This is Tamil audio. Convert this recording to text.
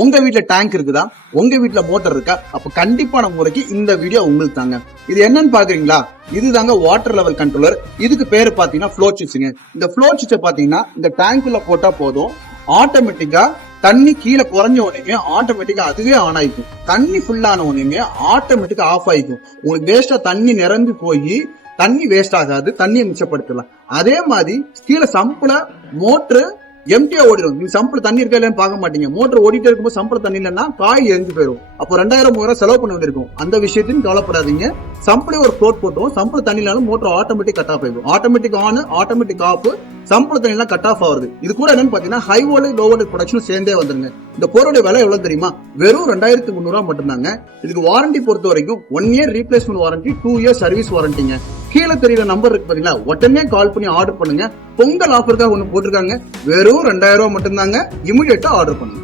உங்க வீட்டுல டேங்க் இருக்குதா? உங்க வீட்டுல மோட்டர் இருக்கா? அப்ப கண்டிப்பான முறைக்கு இந்த வீடியோ உங்களுக்கு தாங்க. இது என்னன்னு பாக்குறீங்களா? இதுதாங்க வாட்டர் லெவல் கண்ட்ரோலர். இதுக்கு பேரு பாத்தீங்கன்னா ஃப்ளோ சுவிட்சுங்க. இந்த ஃப்ளோ சுவிட்சை பாத்தீங்கன்னா இந்த டேங்க்குள்ள போட்டா போதும், ஆட்டோமேட்டிக்கா தண்ணி கீழே குறைஞ்ச உடனே ஆட்டோமேட்டிக்கா அதுவே ஆன் ஆயிக்கும். தண்ணி ஃபுல் ஆன உடனே ஆட்டோமேட்டிக்கா ஆஃப் ஆயிக்கும். உங்களுக்கு வேஸ்டா தண்ணி நிரம்பி போய் தண்ணி வேஸ்ட் ஆகாது, தண்ணியை மிச்சப்படுத்தலாம். அதே மாதிரி கீழே சம்புல மோட்டரு எம்டியா ஓடிடும். நீங்க சம்பள தண்ணி இருக்கா இல்லைன்னு பார்க்க மாட்டீங்க. மோட்டர் ஓடிட்டே இருக்கும்போது சம்பள தண்ணி இல்லைன்னா காய் எரிஞ்சு போயிடும். அப்போ 2000 செலவு பண்ண வேண்டியிருக்கும். அந்த விஷயத்தையும் கவலைப்படாதீங்க. சம்பளே ஒரு ஃப்ளோட் போட்டோம், சம்பள தண்ணினாலும் மோட்டர் ஆட்டோமேட்டிக் கட் ஆஃப் ஆயிடும். ஆட்டோமேட்டிக் ஆன், ஆட்டோமேட்டிக் ஆஃப், சம்பள தண்ணிலாம் கட் ஆஃப் ஆகுது. இது கூட என்னன்னு பாத்தீங்கன்னா high voltage low voltage production சேர்ந்தே வந்துருங்க. இந்த பொருளுடைய விலை எவ்வளவு தெரியுமா? வெறும் 2300 மட்டும்தாங்க. இதுக்கு வாரண்டி பொறுத்த வரைக்கும் 1 year replacement warranty, 2 years service வாரண்டிங்க. கீழே தெரியுற நம்பர் இருக்கு பாத்தீங்களா, உடனே கால் பண்ணி ஆர்டர் பண்ணுங்க. பொங்கல் ஆஃபருக்காக ஒண்ணு போட்டிருக்காங்க. வெறும் 2000 மட்டும்தாங்க. இமிடியேட்டா ஆர்டர் பண்ணுங்க.